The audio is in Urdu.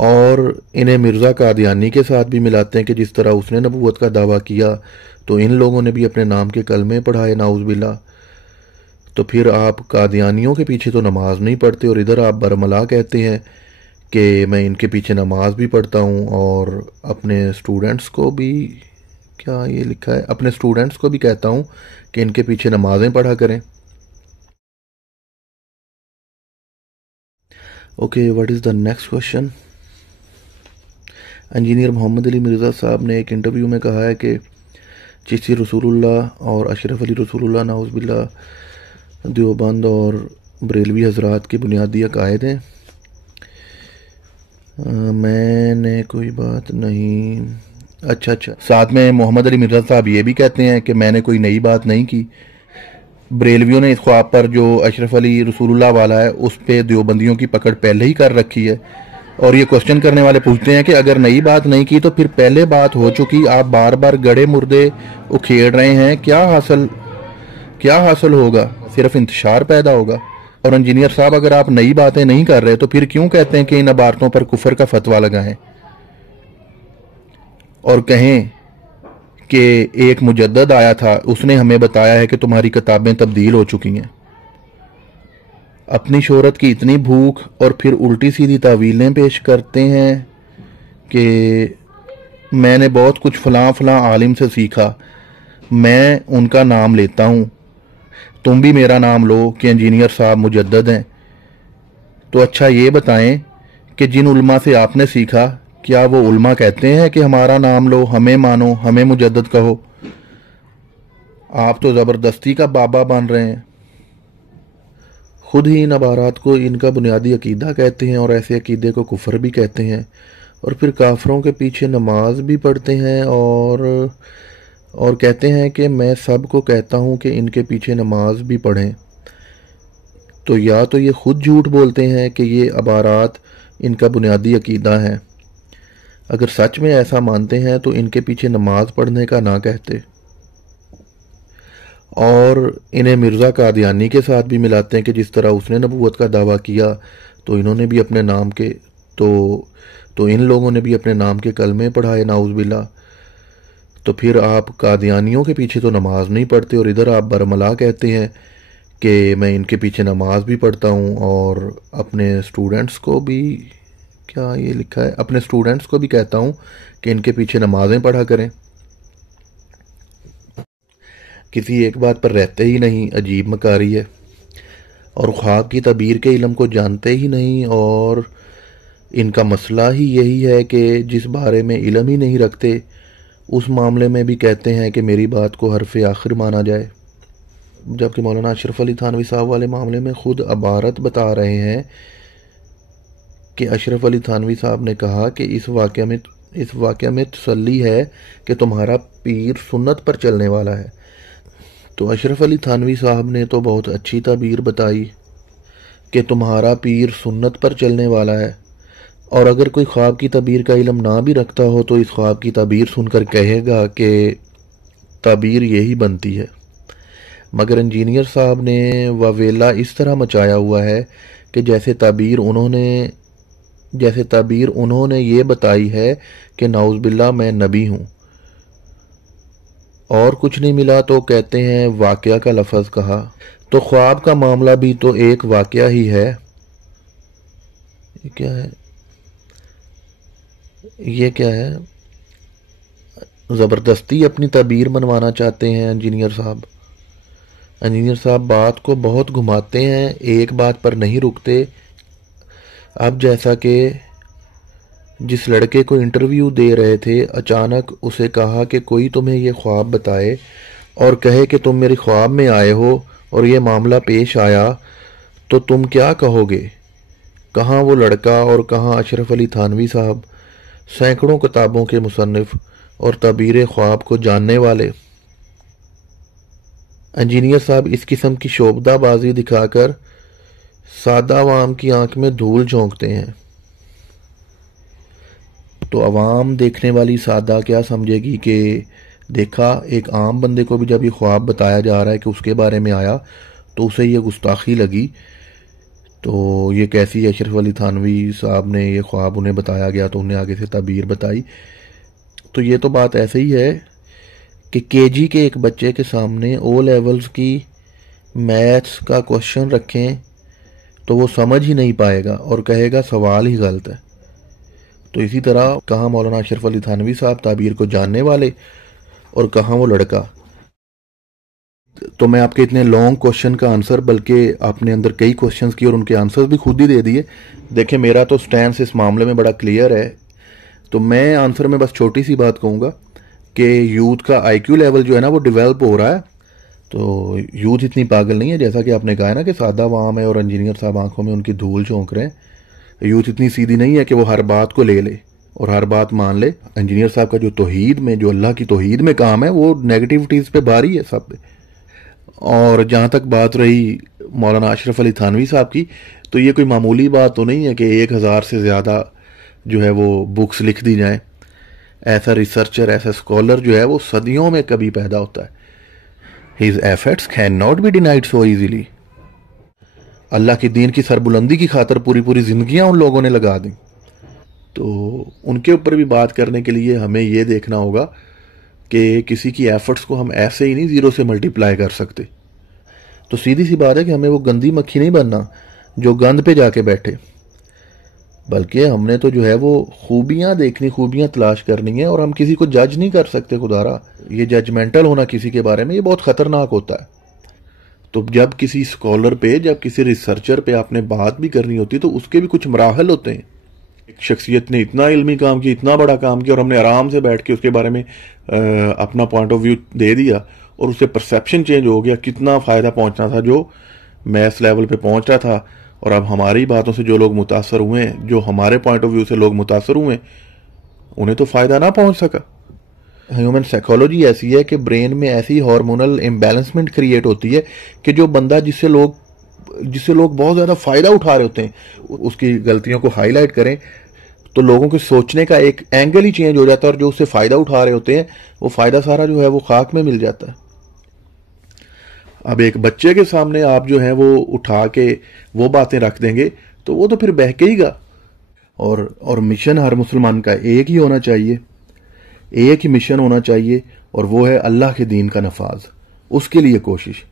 اور انہیں مرزا قادیانی کے ساتھ بھی ملاتے ہیں کہ جس طرح اس نے نبوت کا دعویٰ کیا تو ان لوگوں نے بھی اپنے نام کے کلمے پڑھائے، نعوذ باللہ۔ تو پھر آپ قادیانیوں کے پیچھے تو نماز نہیں پڑھتے، اور ادھر آپ برملا کہتے ہیں کہ میں ان کے پیچھے نماز بھی پڑھتا ہوں اور اپنے سٹوڈنٹس کو بھی، کیا یہ لکھا ہے، اپنے سٹوڈنٹس کو بھی کہتا ہوں کہ ان کے پیچھے نمازیں پڑھا کریں۔ Okay, what is the next question? Engineer Muhammad Ali Mirza صاحب نے ایک انٹرویو میں کہا ہے کہ چشتی رسول اللہ اور اشرف علی رسول اللہ نعوذ باللہ دیوبند اور بریلوی حضرات کے بنیادی عقائد ہیں۔ میں نے کوئی بات نہیں، اچھا ساتھ میں محمد علی مرزا صاحب یہ بھی کہتے ہیں کہ میں نے کوئی نئی بات نہیں کی، بریلویوں نے اس خواب پر جو اشرف علی رسول اللہ والا ہے اس پہ دیوبندیوں کی پکڑ پہلے ہی کر رکھی ہے۔ اور یہ کوشچن کرنے والے پوچھتے ہیں کہ اگر نئی بات نہیں کی تو پھر پہلے بات ہو چکی، آپ بار بار گڑھے مردے اکھیڑ رہے ہیں، کیا حاصل ہوگا؟ صرف انتشار پیدا ہوگا۔ اور انجینئر صاحب اگر آپ نئی باتیں نہیں کر رہے تو پھر کیوں کہتے ہیں کہ ان عبارتوں پر کفر کا فتویٰ لگائیں اور کہیں کہ ایک مجدد آیا تھا، اس نے ہمیں بتایا ہے کہ تمہاری کتابیں تبدیل ہو چکی ہیں۔ اپنی شہرت کی اتنی بھوک اور پھر الٹی سیدھی تعویلیں پیش کرتے ہیں کہ میں نے بہت کچھ فلاں عالم سے سیکھا، میں ان کا نام لیتا ہوں، تم بھی میرا نام لو کہ انجینئر صاحب مجدد ہیں۔ تو اچھا یہ بتائیں کہ جن علماء سے آپ نے سیکھا، کیا وہ علماء کہتے ہیں کہ ہمارا نام لو، ہمیں مانو، ہمیں مجدد کہو؟ آپ تو زبردستی کا بابا بن رہے ہیں۔ خود ہی ان عبارات کو ان کا بنیادی عقیدہ کہتے ہیں اور ایسے عقیدے کو کفر بھی کہتے ہیں، اور پھر کافروں کے پیچھے نماز بھی پڑھتے ہیں اور کہتے ہیں کہ میں سب کو کہتا ہوں کہ ان کے پیچھے نماز بھی پڑھیں۔ تو یا تو یہ خود جھوٹ بولتے ہیں کہ یہ عبارات ان کا بنیادی عقیدہ ہیں، اگر سچ میں ایسا مانتے ہیں تو ان کے پیچھے نماز پڑھنے کا نہ کہتے، اور انہیں مرزا قادیانی کے ساتھ بھی ملاتے ہیں کہ جس طرح اس نے نبوت کا دعویٰ کیا تو انہوں نے بھی اپنے نام کے تو ان لوگوں نے بھی اپنے نام کے کلمے پڑھائے، نعوذ باللہ۔ تو پھر آپ قادیانیوں کے پیچھے تو نماز نہیں پڑھتے، اور ادھر آپ برملا کہتے ہیں کہ میں ان کے پیچھے نماز بھی پڑھتا ہوں اور اپنے سٹوڈنٹس کو بھی، کیا یہ لکھا ہے، اپنے سٹوڈنٹس کو بھی کہتا ہوں کہ ان کے پیچھے نمازیں پڑھا کریں۔ کسی ایک بات پر رہتے ہی نہیں، عجیب مکاری ہے، اور خواب کی تعبیر کے علم کو جانتے ہی نہیں، اور ان کا مسئلہ ہی یہی ہے کہ جس بارے میں علم ہی نہیں رکھتے اس معاملے میں بھی کہتے ہیں کہ میری بات کو حرف آخر مانا جائے، جبکہ مولانا اشرف علی تھانوی صاحب والے معاملے میں خود عبارت بتا رہے ہیں کہ اشرف علی تھانوی صاحب نے کہا کہ اس واقعہ میں تسلی ہے کہ تمہارا پیر سنت پر چلنے والا ہے۔ تو اشرف علی تھانوی صاحب نے تو بہت اچھی تعبیر بتائی کہ تمہارا پیر سنت پر چلنے والا ہے، اور اگر کوئی خواب کی تعبیر کا علم نہ بھی رکھتا ہو تو اس خواب کی تعبیر سن کر کہے گا کہ تعبیر یہی بنتی ہے، مگر انجینئر صاحب نے واویلا اس طرح مچایا ہوا ہے کہ جیسے تعبیر انہوں نے یہ بتائی ہے کہ نعوذ باللہ میں نبی ہوں، اور کچھ نہیں ملا تو کہتے ہیں واقعہ کا لفظ کہا۔ تو خواب کا معاملہ بھی تو ایک واقعہ ہی ہے۔ یہ کیا ہے؟ زبردستی اپنی تعبیر منوانا چاہتے ہیں انجینئر صاحب بات کو بہت گھماتے ہیں، ایک بات پر نہیں رکتے۔ اب جیسا کہ جس لڑکے کو انٹرویو دے رہے تھے، اچانک اسے کہا کہ کوئی تمہیں یہ خواب بتائے اور کہے کہ تم میری خواب میں آئے ہو اور یہ معاملہ پیش آیا تو تم کیا کہو گے؟ کہاں وہ لڑکا اور کہاں اشرف علی تھانوی صاحب، سینکڑوں کتابوں کے مصنف اور تعبیر خواب کو جاننے والے۔ انجینئر صاحب اس قسم کی شعبدہ بازی دکھا کر سادہ عوام کی آنکھ میں دھول جھونکتے ہیں، تو عوام دیکھنے والی سادہ کیا سمجھے گی کہ دیکھا، ایک عام بندے کو بھی جب یہ خواب بتایا جا رہا ہے کہ اس کے بارے میں آیا تو اسے یہ گستاخی لگی، تو یہ کیسی اشرف علی تھانوی صاحب نے یہ خواب انہیں بتایا گیا تو انہیں آگے سے تعبیر بتائی. تو یہ تو بات ایسے ہی ہے کہ کے جی کے ایک بچے کے سامنے او لیولز کی میتھس کا کوشچن رکھیں تو وہ سمجھ ہی نہیں پائے گا اور کہے گا سوال ہی غلط ہے. تو اسی طرح کہاں مولانا اشرف علی تھانوی صاحب تعبیر کو جاننے والے اور کہاں وہ لڑکا. تو میں آپ کے اتنے لانگ کوشچن کا آنسر، بلکہ آپ نے اندر کئی کوشچنز کی اور ان کے آنسرز بھی خود ہی دے دیے. دیکھیں میرا تو سٹینس اس معاملے میں بڑا کلیئر ہے. تو میں آنسر میں بس چھوٹی سی بات کہوں گا کہ یوتھ کا آئی کیو لیول جو ہے نا وہ ڈیولپ ہو رہا ہے. تو یوتھ اتنی پاگل نہیں ہے جیسا کہ آپ نے کہا ہے نا کہ سادہ عوام ہے اور انجینئر صاحب آنکھوں میں ان کی دھول جھونک رہے ہیں. یوتھ اتنی سیدھی نہیں ہے کہ وہ ہر بات کو لے لے اور ہر بات مان لے. انجینئر صاحب کا جو توحید میں، جو اللہ کی توحید میں کام ہے، وہ نیگیٹیوٹیز پہ بھاری ہے سب پہ. اور جہاں تک بات رہی مولانا اشرف علی تھانوی صاحب کی، تو یہ کوئی معمولی بات تو نہیں ہے کہ 1000 سے زیادہ جو ہے وہ بکس لکھ دی جائیں. ایسا ریسرچر، ایسا اسکالر جو ہے وہ صدیوں میں کبھی پیدا ہوتا ہے. His efforts cannot be denied so easily. اللہ کے دین کی سربلندی کی خاطر پوری زندگیاں ان لوگوں نے لگا دیں. تو ان کے اوپر بھی بات کرنے کے لیے ہمیں یہ دیکھنا ہوگا کہ کسی کی ایفرٹس کو ہم ایسے ہی نہیں زیرو سے ملٹیپلائی کر سکتے. تو سیدھی سی بات ہے کہ ہمیں وہ گندی مکھی نہیں بننا جو گند پہ جا کے بیٹھے، بلکہ ہم نے تو جو ہے وہ خوبیاں دیکھنی، خوبیاں تلاش کرنی ہے. اور ہم کسی کو جج نہیں کر سکتے. خدارا یہ ججمنٹل ہونا کسی کے بارے میں یہ بہت خطرناک ہوتا ہے. تو جب کسی اسکالر پہ، جب کسی ریسرچر پہ آپ نے بات بھی کرنی ہوتی تو اس کے بھی کچھ مراحل ہوتے ہیں. ایک شخصیت نے اتنا علمی کام کیا، اتنا بڑا کام کیا، اور ہم نے آرام سے بیٹھ کے اس کے بارے میں اپنا پوائنٹ آف ویو دے دیا اور اس سے پرسیپشن چینج ہو گیا. کتنا فائدہ پہنچنا تھا جو میتھس لیول پہ پہنچ رہا تھا، اور اب ہماری باتوں سے جو لوگ متاثر ہوئے ہیں، جو ہمارے پوائنٹ آف ویو سے لوگ متاثر ہوئے ہیں، انہیں تو فائدہ نہ پہنچ سکا. ہیومن سائیکالوجی ایسی ہے کہ برین میں ایسی ہارمونل امبیلنسمنٹ کریٹ ہوتی ہے کہ جو بندہ جس سے لوگ بہت زیادہ فائدہ اٹھا رہے ہوتے ہیں، اس کی غلطیوں کو ہائی لائٹ کریں تو لوگوں کے سوچنے کا ایک اینگل ہی چینج ہو جاتا ہے، اور جو اس سے فائدہ اٹھا رہے ہوتے ہیں وہ فائدہ سارا جو ہے وہ خاک میں مل جاتا ہے. اب ایک بچے کے سامنے آپ جو ہے وہ اٹھا کے وہ باتیں رکھ دیں گے تو وہ تو پھر بہکے ہی گا. اور مشن ہر مسلمان کا ایک ہی ہونا چاہیے، ایک ہی مشن ہونا چاہیے، اور وہ ہے اللہ کے دین کا نفاذ. اس کے لیے کوشش.